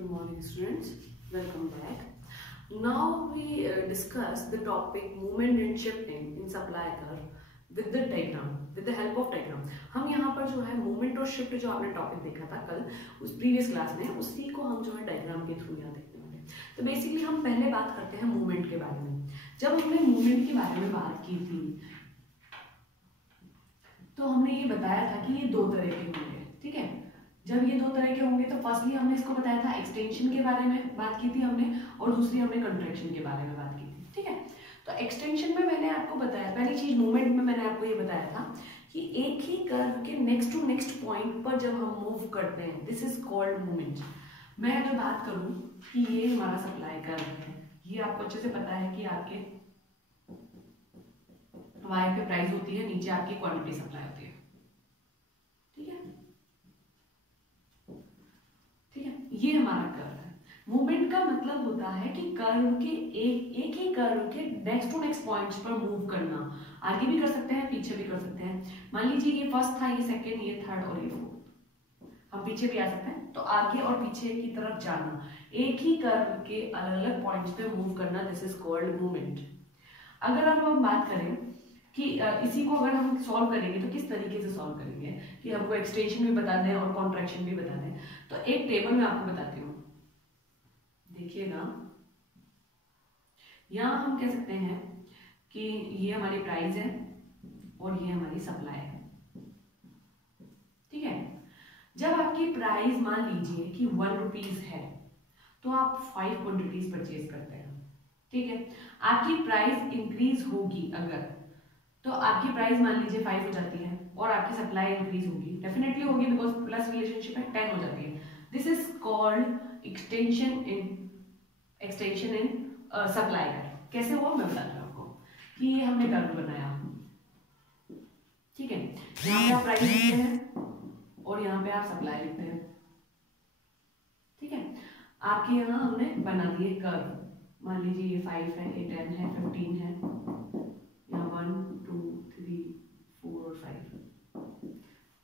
Good morning, students. Welcome back. Now we discuss the topic movement and shifting in supply curve with the diagram, with the help of diagram. हम यहाँ पर जो है movement और shift जो आपने topic देखा था कल उस प्रीवियस क्लास में, उसी को हम जो है डायग्राम के थ्रू यहाँ देखने वाले हैं। तो बेसिकली हम पहले बात करते हैं मूवमेंट के बारे में। जब हमने मूवमेंट के बारे में बात की थी तो हमने ये बताया था कि ये दो तरह के होंगे, ठीक है। जब ये दो तरह के होंगे तो फर्स्टली हमने इसको बताया था एक्सटेंशन के बारे में बात की थी हमने, और दूसरी हमने कंट्रैक्शन के बारे में बात की थी, ठीक है। तो एक्सटेंशन में मैंने आपको बताया, पहली चीज मूवमेंट में मैंने आपको ये बताया था कि एक ही कर्व के नेक्स्ट टू नेक्स्ट पॉइंट पर जब हम मूव करते हैं, दिस इज कॉल्ड मूवमेंट। मैं अगर बात करूं कि ये हमारा सप्लाई कर्व है, ये आपको अच्छे से पता है कि आपके वाई पे प्राइस होती है, नीचे आपकी क्वांटिटी सप्लाई होती है, ठीक है, ठीक है। ये हमारा कर्व है। मूवमेंट का मतलब होता है कि कर्व के एक ही कर्व के नेक्स्ट टू नेक्स्ट पॉइंट्स पर मूव करना। आगे भी कर सकते हैं, पीछे भी कर सकते हैं। मान लीजिए ये फर्स्ट था, ये सेकंड, ये थर्ड और ये फोर्थ। हम पीछे भी आ सकते हैं, तो आगे और पीछे की तरफ जाना, एक ही कर्व के अलग अलग पॉइंट्स पे मूव करना, दिस इज कॉल्ड मूवमेंट। अगर हम बात करें कि इसी को अगर हम सॉल्व करेंगे तो किस तरीके से सॉल्व करेंगे, कि हमको एक्सटेंशन भी बता दें और कॉन्ट्रैक्शन भी बता दें, तो एक टेबल में आपको बताती हूँ, देखिएगा। यहाँ हम कह सकते हैं कि ये हमारी प्राइस है और ये हमारी सप्लाई है, ठीक है। जब आपकी प्राइस मान लीजिए कि 1 रुपीज है तो आप 5 क्वांटिटीज परचेज करते हैं, ठीक है। आपकी प्राइस इंक्रीज होगी अगर, तो आपकी प्राइस मान लीजिए 5 हो जाती है और आपकी सप्लाई इंक्रीज होगी, डेफिनेटली होगी बिकॉज प्लस रिलेशनशिप है, 10 हो जाती है। This is called extension in supply curve. कैसे हुआ मैं बताता हूँ आपको कि ये हमने कर्व बनाया, ठीक है। यहाँ पे आप प्राइस लिखते हैं और यहाँ पे आप सप्लाई लिखते हैं, ठीक है। आपके यहाँ हमने बना दिए कर्व। मान लीजिए ये 5 है, ये 10 है, 15 है, 1 2 3 4 और 5,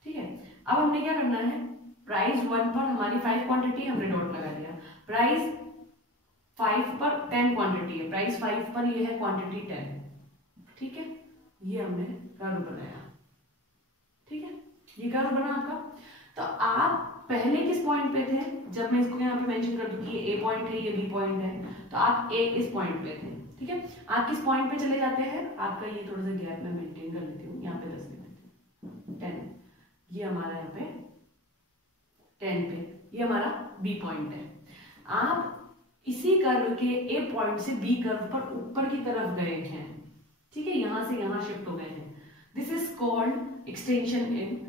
ठीक है। अब हमने क्या करना है, प्राइस 1 पर हमारी 5 क्वांटिटी, हमने डॉट लगा दिया। प्राइस 5 पर 10 क्वांटिटी है, प्राइस 5 पर ये है क्वांटिटी 10, ठीक है। ये हमने कर्व बनाया, ठीक है, ये कर्व बना आपका। तो आप पहले किस पॉइंट पे थे, जब मैं इसको यहाँ पे मेंशन कर दूं कि ये ए पॉइंट है, ये बी पॉइंट है, तो आप ए इस पॉइंट पे थे, ठीक है। आप किस पॉइंट पे चले जाते हैं, आपका ये थोड़ा सा गैप मैं मेंटेन कर लेती हूँ, यहाँ पे 10 ले लेती हूँ, 10, ये हमारा यहाँ पे 10 पे, ये हमारा बी पॉइंट है। आप इसी कर्व के ए पॉइंट से बी कर्व पर ऊपर की तरफ गए हैं, ठीक है, यहां से यहां शिफ्ट हो गए हैं। This is called extension in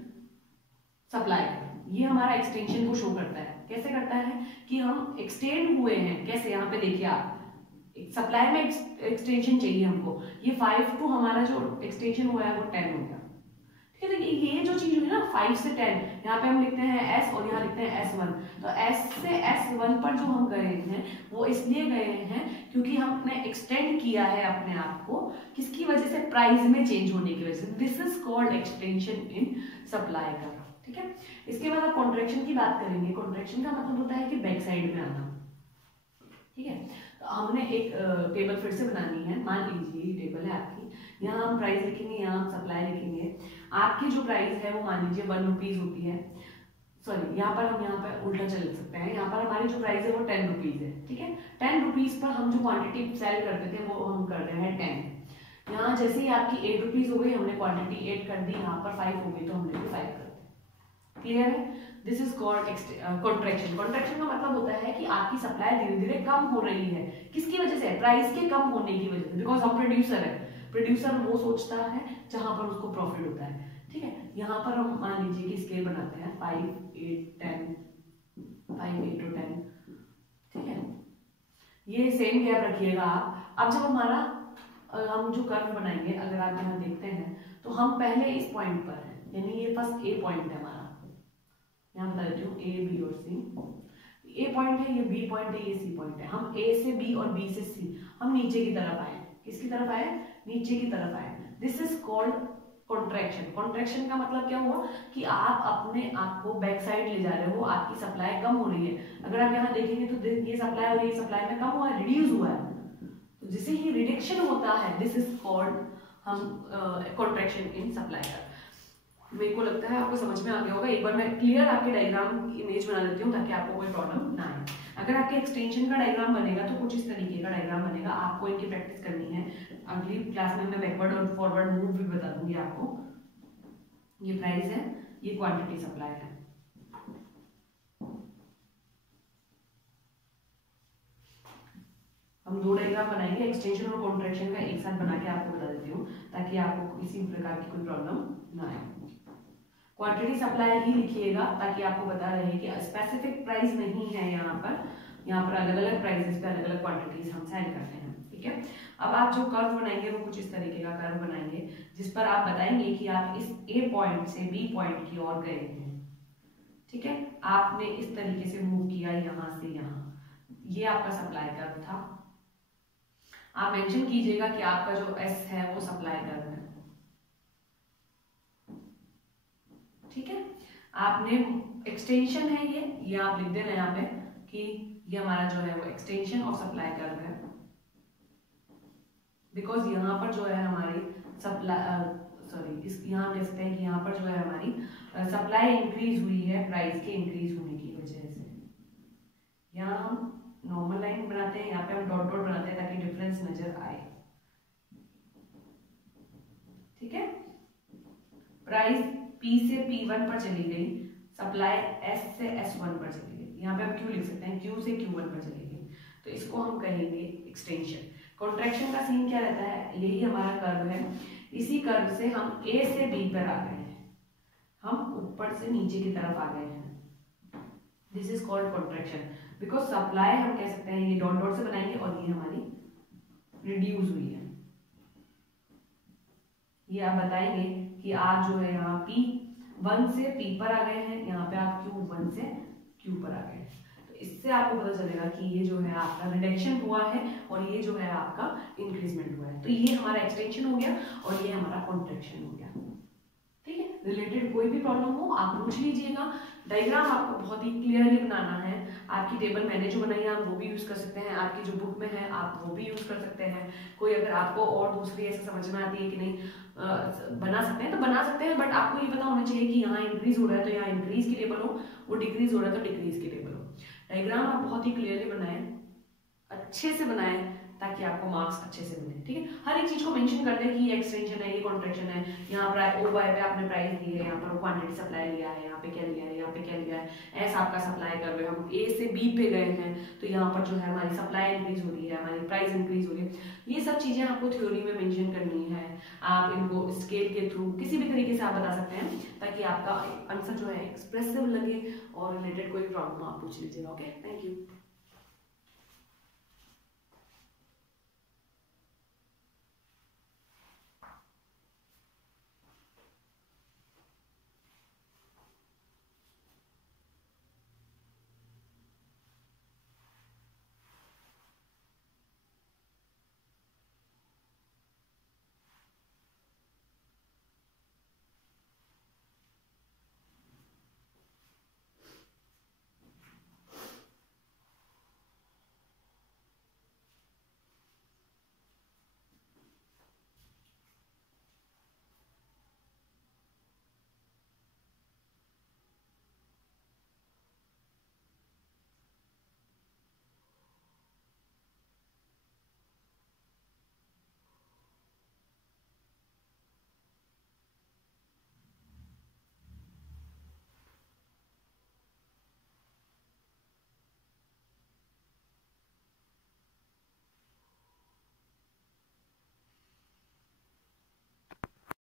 supply curve. ये हमारा एक्सटेंशन को शो करता है। कैसे करता है कि हम एक्सटेंड हुए हैं, कैसे, यहाँ पे देखिए आप, सप्लाई में एक्सटेंशन चाहिए हमको, ये 5 टू हमारा जो एक्सटेंशन हुआ है वो 10 हो गया, ठीक है। ये जो चीज हुई ना 5 से 10, यहाँ पे हम लिखते हैं S और यहाँ लिखते हैं S1। तो S से S1 पर जो हम गए हैं वो इसलिए गए हैं क्योंकि हमने एक्सटेंड किया है अपने आप को, किसकी वजह से, प्राइस में चेंज होने की वजह से। This is called extension in supply curve, ठीक है। इसके बाद आप कॉन्ट्रैक्शन की बात करेंगे। कॉन्ट्रैक्शन का मतलब होता है कि बैक साइड में आना, ठीक है। तो हमने एक टेबल फिर से बनानी है। मान लीजिए टेबल है आपकी, यहाँ हम प्राइस लिखेंगे, यहाँ हम सप्लाई लिखेंगे। आपकी जो प्राइस है वो मान लीजिए 1 रुपीज होती है, सॉरी यहाँ पर उल्टा चल सकते हैं, यहाँ पर हमारी जो प्राइस है वो 10 रुपीज है, ठीक है। 10 रुपीज पर हम जो क्वांटिटी सेल करते थे वो हम कर रहे हैं 10। यहाँ जैसे ही आपकी 8 रुपीज हो गई, हमने क्वांटिटी 8 कर दी, यहाँ पर 5 हो गई तो हमने भी 5 कर दी, क्लियर है। This is called contraction. Contraction का मतलब होता है कि आपकी सप्लाई धीरे धीरे कम हो रही है, किसकी वजह से, प्राइस के कम होने की वजह से, बिकॉज हम प्रोड्यूसर है। प्रोड्यूसर वो सोचता है जहां पर उसको प्रॉफिट होता है, ठीक है। यहाँ पर हम मान लीजिए कि स्केल बनाते हैं 5 8 10, 5 8 और 10, ठीक है। ये सेम गैप रखिएगा आप। अब जब हमारा हम जो कर्व बनाएंगे, अगर आप यहाँ देखते हैं तो हम पहले इस पॉइंट पर हैं, यानी ये फर्स्ट ए पॉइंट है हमारा, यहाँ बता देती हूँ ए बी और सी। ए पॉइंट है, ये बी पॉइंट है, ये सी पॉइंट है। हम ए से बी और बी से सी, हम नीचे की तरफ आए, किसकी तरफ आए, नीचे की तरफ आए। This is called contraction. Contraction का मतलब क्या हुआ कि आप अपने आप को बैक साइड ले जा रहे हो, आपकी सप्लाई कम हो रही है। अगर आप यहाँ देखेंगे तो ये सप्लाई और ये सप्लाई में कम हुआ है, रिड्यूस हुआ है। तो जिसे ही रिडक्शन होता है, दिस इज कॉल्ड हम कॉन्ट्रैक्शन इन सप्लाई का। मेरे को लगता है आपको समझ में आ गया होगा। एक बार मैं क्लियर आपके डायग्राम की इमेज बना देती हूँ ताकि आपको कोई प्रॉब्लम ना आए। अगर आपके एक्सटेंशन का डायग्राम बनेगा तो कुछ इस तरीके का डायग्राम बनेगा। आपको इनकी प्रैक्टिस करनी है। अगली क्लास में मैं बैकवर्ड और फॉरवर्ड मूव भी बता दूंगी आपको। ये प्राइस है, ये क्वांटिटी सप्लाई है। हम दो डायग्राम बनाएंगे, एक्सटेंशन और कॉन्ट्रैक्शन का एक साथ बना के आपको बता देती हूँ ताकि आपको किसी प्रकार की कोई प्रॉब्लम ना आए। क्वांटिटी सप्लाई ही लिखिएगा ताकि आपको बता रहे कि स्पेसिफिक प्राइस नहीं है यहाँ पर अलग अलग प्राइसेस पे अलग अलग क्वांटिटीज हम सेल करते हैं। ठीक है, अब आप जो कर्व बनाएंगे वो कुछ इस तरीके का कर्व बनाएंगे जिस पर आप बताएंगे कि आप इस ए पॉइंट से बी पॉइंट की ओर गए हैं। ठीक है, आपने इस तरीके से मूव किया यहाँ से यहाँ, ये आपका सप्लाई कर्व था। आप मेंशन कीजिएगा कि आपका जो एस है वो सप्लाई कर्व है। ठीक है, आपने एक्सटेंशन है ये आप लिख देना यहाँ पे कि ये हमारा जो है वो एक्सटेंशन और सप्लाई कर्व है। बिकॉज यहाँ पर जो है हमारी सप्लाई इस यहाँ कह सकते हैं कि यहाँ पर जो है हमारी सप्लाई इंक्रीज हुई है प्राइस के इंक्रीज होने की वजह से। यहाँ हम नॉर्मल लाइन बनाते हैं, यहाँ पे हम डॉट डॉट बनाते हैं ताकि डिफरेंस नजर आए। ठीक है, प्राइस P से P1 पर चली गई, सप्लाई S से S1 पर चली गई। यहाँ पे हम Q लिख सकते हैं, Q से Q1 पर चली गई, तो इसको हम कहेंगे एक्सटेंशन। कॉन्ट्रैक्शन का सीन क्या रहता है, यही हमारा कर्व है। इसी कर्व से हम A से B पर आ गए हैं, हम ऊपर से नीचे की तरफ आ गए हैं। This is called contraction. Because supply हम कह सकते हैं ये डॉट डॉट से बनाएंगे और ये हमारी रिड्यूस हुई है। ये आप बताएंगे कि आप जो है यहाँ P1 से P पर आ गए हैं, यहाँ पे आप Q1 से Q पर आ गए हैं। तो इससे आपको पता चलेगा कि ये जो है आपका रिडक्शन हुआ है और ये जो है आपका इंक्रीजमेंट हुआ है। तो ये हमारा एक्सटेंशन हो गया और ये हमारा कॉन्ट्रैक्शन हो गया। ठीक है, रिलेटेड कोई भी प्रॉब्लम हो आप पूछ लीजिएगा। डायग्राम आपको बहुत ही क्लियरली बनाना है। आपकी टेबल मैंने जो बनाई है आप वो भी यूज कर सकते हैं, आपकी जो बुक में है आप वो भी यूज कर सकते हैं। कोई अगर आपको और दूसरी ऐसे समझ में आती है कि नहीं बना सकते हैं तो बना सकते हैं, बट आपको ये पता होना चाहिए कि यहाँ इंक्रीज हो रहा है तो यहाँ इंक्रीज की टेबल हो, वो डिक्रीज हो रहा है तो डिक्रीज की टेबल हो। डायग्राम आप बहुत ही क्लियरली बनाए, अच्छे से बनाए ताकि आपको मार्क्स अच्छे से मिले। ठीक है, हर एक चीज को मेंशन कर दें कि ये एक्सटेंशन है, ये कॉन्ट्रैक्शन है, यहाँ पर ओ वाई पे आपने प्राइस दी है, यहाँ पर क्वांटिटी सप्लाई लिया है, यहाँ पे क्या लिया है, यहाँ पे क्या लिया है, ऐसा आपका सप्लाई कर रहे हो। हम ए से बी पे गए हैं तो यहाँ पर जो है हमारी सप्लाई इंक्रीज हो रही है, हमारी प्राइस इंक्रीज हो रही है। ये सब चीजें आपको थ्योरी में मेंशन करनी है। आप इनको स्केल के थ्रू किसी भी तरीके से आप बता सकते हैं ताकि आपका आंसर जो है एक्सप्रेसिव लगे और रिलेटेड कोई प्रॉब्लम आप पूछ लीजिएगा। Okay, thank you.